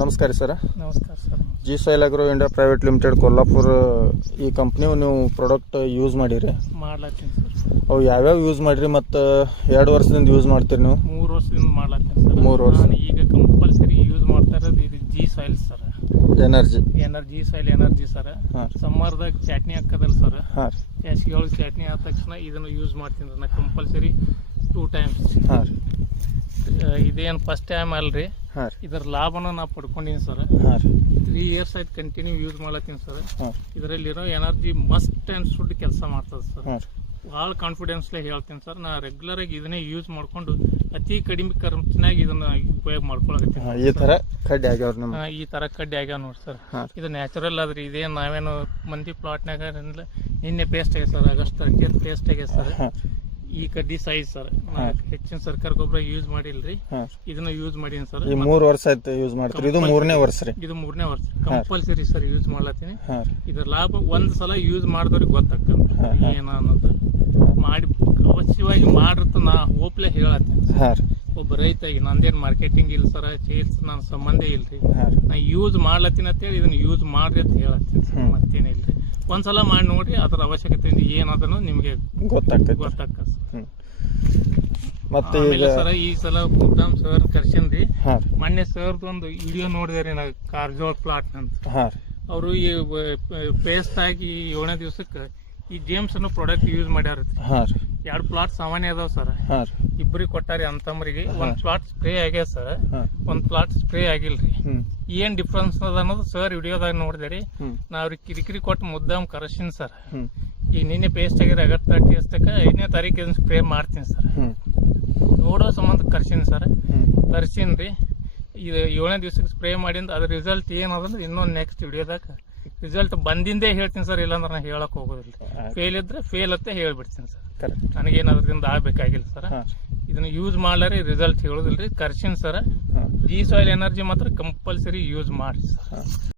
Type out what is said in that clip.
ನಮಸ್ಕಾರ ಸರ್. ನಮಸ್ಕಾರ sir. G soil agro India private limited Kolhapur ಈ ಕಂಪ್ನಿವು ನೀವು ಪ್ರಾಡಕ್ಟ್ ಯೂಸ್ ಮಾಡಿರಿ? ಮಾಡ್ಲತ್ತೀನಿ ಸರ್. ಅವು ಯಾವ್ಯಾವ ಯೂಸ್ ಮಾಡಿರಿ ಮತ್ತು 2 ವರ್ಷದಿಂದ ಯೂಸ್ ಮಾಡ್ತೀರಿ ನೀವು? 3 ವರ್ಷದಿಂದ ಮಾಡ್ಲತ್ತೀನಿ ಸರ್. 3 ವರ್ಷ. ನಾನು ಈಗ ಕಂಪಲ್ಸರಿ ಯೂಸ್ ಮಾಡ್ತಾ ಇರೋದು ಇದು G soil sir. Energy soil energy sir. ಸಮ್ಮರ್ದಾಗ ಚಟ್ನಿ ಹಾಕದಲ್ಲ ಸರ್, ಬೇಸಿಗೆ ಒಳಗೆ ಚಟ್ನಿ ಆದ ತಕ್ಷಣ ಇದನ್ನು ಯೂಸ್ ಮಾಡ್ತೀನಿ ನಾನು ಕಂಪಲ್ಸರಿ 2 ಟೈಮ್ಸ್. ಇದೇನು ಫಸ್ಟ್ ಟೈಮ್ ಅಲ್ರಿ, ಇದರ ಲಾಭನ ನಾ ಪಡ್ಕೊಂಡಿನಿ ಸರ್. 3 ಇಯರ್ಸ್ ಆಯ್ತು ಕಂಟಿನ್ಯೂ ಯೂಸ್ ಮಾಡ್ಲತ್ತೀನಿ ಸರ್. ಇದರಲ್ಲಿರೋ ಎನರ್ಜಿ ಮಸ್ಟ್ ಆ್ಯಂಡ್ ಶುಡ್ ಕೆಲಸ ಮಾಡ್ತದೆ ಸರ್. ಭಾಳ ಕಾನ್ಫಿಡೆನ್ಸ್ಲೇ ಹೇಳ್ತೀನಿ ಸರ್. ನಾ ರೆಗ್ಯುಲರ್ ಆಗಿ ಇದನ್ನೇ ಯೂಸ್ ಮಾಡ್ಕೊಂಡು ಅತಿ ಕಡಿಮೆ ಖರ್ಚಿನಾಗ ಇದನ್ನ ಉಪಯೋಗ ಮಾಡ್ಕೊಳಕತ್ತೀನಿ. ಈ ತರ ಕಡ್ಡಿ ಆಗ್ಯಾವ, ಈ ತರ ಕಡ್ಡಿ ಆಗ್ಯಾವ ನೋಡಿ ಸರ್. ಇದು ನ್ಯಾಚುರಲ್ ಆದ್ರಿ. ಇದೇನು ನಾವೇನು ಮಂದಿ ಪ್ಲಾಟ್ನಾಗ ನಿನ್ನೆ ಪೇಸ್ಟ್ ಆಗ್ಯದ ಸರ್, ಆಗಸ್ಟ್ 30 ಪೇಸ್ಟ್ ಆಗ್ಯದ ಸರ್. ಈ ಕಡ್ಡಿ ಸೈಜ್ ಸರ್. ಹೆಚ್ಚಿನ ಸರ್ಕಾರ ಗೊಬ್ಬರ ಯೂಸ್ ಮಾಡಿಲ್ರಿ, ಇದನ್ನ ಯೂಸ್ ಮಾಡೀನಿ ಸರ್. 3 ವರ್ಷ ಆಯ್ತು ಯೂಸ್ ಮಾಡ್ತೀರಿ, ಇದು 3ನೇ ವರ್ಷ ರೀ? ಇದು 3ನೇ ವರ್ಷ ಕಂಪಲ್ಸರಿ ಸರ್ ಯೂಸ್ ಮಾಡ್ಲತ್ತೀನಿ. ಇದ್ರ ಲಾಭ ಒಂದ್ ಸಲ ಯೂಸ್ ಮಾಡಿದವ್ರಿಗೆ ಗೊತ್ತಾಗ್ತದೆ ಏನ ಅನ್ನೋದು. ಮಾಡಿ ಅವಶ್ಯವಾಗಿ ಮಾಡಿರ್ತ ನಾ ಹೋಪ್ಲೆ ಹೇಳತ್ತೀನಿ. ಒಬ್ಬ ರೈತ ಈಗ ನಂದೇನು ಮಾರ್ಕೆಟಿಂಗ್ ಇಲ್ಲ ಸರ್, ಸೇಲ್ಸ್ ನನ್ನ ಸಂಬಂಧ ಇಲ್ರಿ. ನಾ ಯೂಸ್ ಮಾಡ್ಲತ್ತೀನಿ ಅಂತೇಳಿ ಇದನ್ನ ಯೂಸ್ ಮಾಡ್ರಿ ಅಂತ ಹೇಳತ್ತೀನಿ ಸರ್, ಮತ್ತೇನಿಲ್ರಿ. ಒಂದ್ಸಲ ಮಾಡಿ ನೋಡ್ರಿ, ಅದ್ರ ಅವಶ್ಯಕತೆ ಏನದನ್ನು ನಿಮ್ಗೆ ಗೊತ್ತಾಗ್ತದೆ. ಮತ್ತೆ ಸರ್ ಈ ಸಲ ಪ್ರೋಗ್ರಾಮ್ ಸರ್ ಕರ್ಸಿನ್ರಿ. ಮೊನ್ನೆ ಸರ್ದು ಒಂದು ವಿಡಿಯೋ ನೋಡಿದ್ರಿ ನಾ, ಕಾರ್ಜೋಳ ಪ್ಲಾಟ್ ಅಂತ. ಅವರು ಈ ಪೇಸ್ಟ್ ಆಗಿ 7ನೇ ದಿವಸಕ್ಕೆ ಈ ಜೇಮ್ಸ್ ಅನ್ನೋ ಪ್ರಾಡಕ್ಟ್ ಯೂಸ್ ಮಾಡ್ಯಾರ. 2 ಪ್ಲಾಟ್ ಸಾಮಾನ್ಯ ಅದಾವ ಸರ್. ಇಬ್ಬರಿಗೆ ಕೊಟ್ಟಾರಿ ಅಂತಮ್ರಿಗೆ. 1 ಪ್ಲಾಟ್ ಸ್ಪ್ರೇ ಆಗ್ಯಾದ ಸರ್, 1 ಪ್ಲಾಟ್ ಸ್ಪ್ರೇ ಆಗಿಲ್ರಿ. ಏನ್ ಡಿಫ್ರೆನ್ಸ್ ಅದ ಅನ್ನೋದು ಸರ್ ವಿಡಿಯೋದಾಗ ನೋಡಿದ್ರಿ. ನಾ ಅವ್ರಿಗೆ ಕಿರಿಕಿರಿ ಕೊಟ್ಟು ಮುದ್ದಾಮ್ ಕರ್ಸಿನ್ ಸರ್. ಈಗ ನಿನ್ನೆ ಪೇಸ್ಟ್ ಆಗಿರ ಆಗಸ್ಟ್ 30 5ನೇ ತಾರೀಕು ಇದನ್ನ ಸ್ಪ್ರೇ ಮಾಡ್ತೀನಿ ಸರ್. ನೋಡೋ ಸಂಬಂಧ ಕರ್ಸಿನ್ ಸರ್. ತರ್ಸಿನ್ರಿ. ಇದು 7ನೇ ದಿವಸಕ್ಕೆ ಸ್ಪ್ರೇ ಮಾಡಿಂದ ಅದ್ರ ರಿಸಲ್ಟ್ ಏನದಂದ್ರೆ ಇನ್ನೊಂದು ನೆಕ್ಸ್ಟ್ ವಿಡಿಯೋದಾಗ ರಿಸಲ್ಟ್ ಬಂದಿಂದೇ ಹೇಳ್ತೀನಿ ಸರ್. ಇಲ್ಲಾಂದ್ರೆ ನಾನು ಹೇಳಕ್ ಹೋಗೋದಿಲ್ಲ. ಫೇಲ್ ಇದ್ರೆ ಫೇಲ್ ಅಂತ ಹೇಳ್ಬಿಡ್ತೀನಿ ಸರ್. ನನಗೇನು ಅದರಿಂದ ಆಗ್ಬೇಕಾಗಿಲ್ಲ ಸರ್. ಇದನ್ನ ಯೂಸ್ ಮಾಡ್ಲಾರಿ ರಿಸಲ್ಟ್ ಹೇಳೋದಿಲ್ರಿ. ಕರ್ಸಿನ್ ಸರ್. ಜಿ ಸಾಯಿಲ್ ಎನರ್ಜಿ ಮಾತ್ರ ಕಂಪಲ್ಸರಿ ಯೂಸ್ ಮಾಡಿ ಸರ್.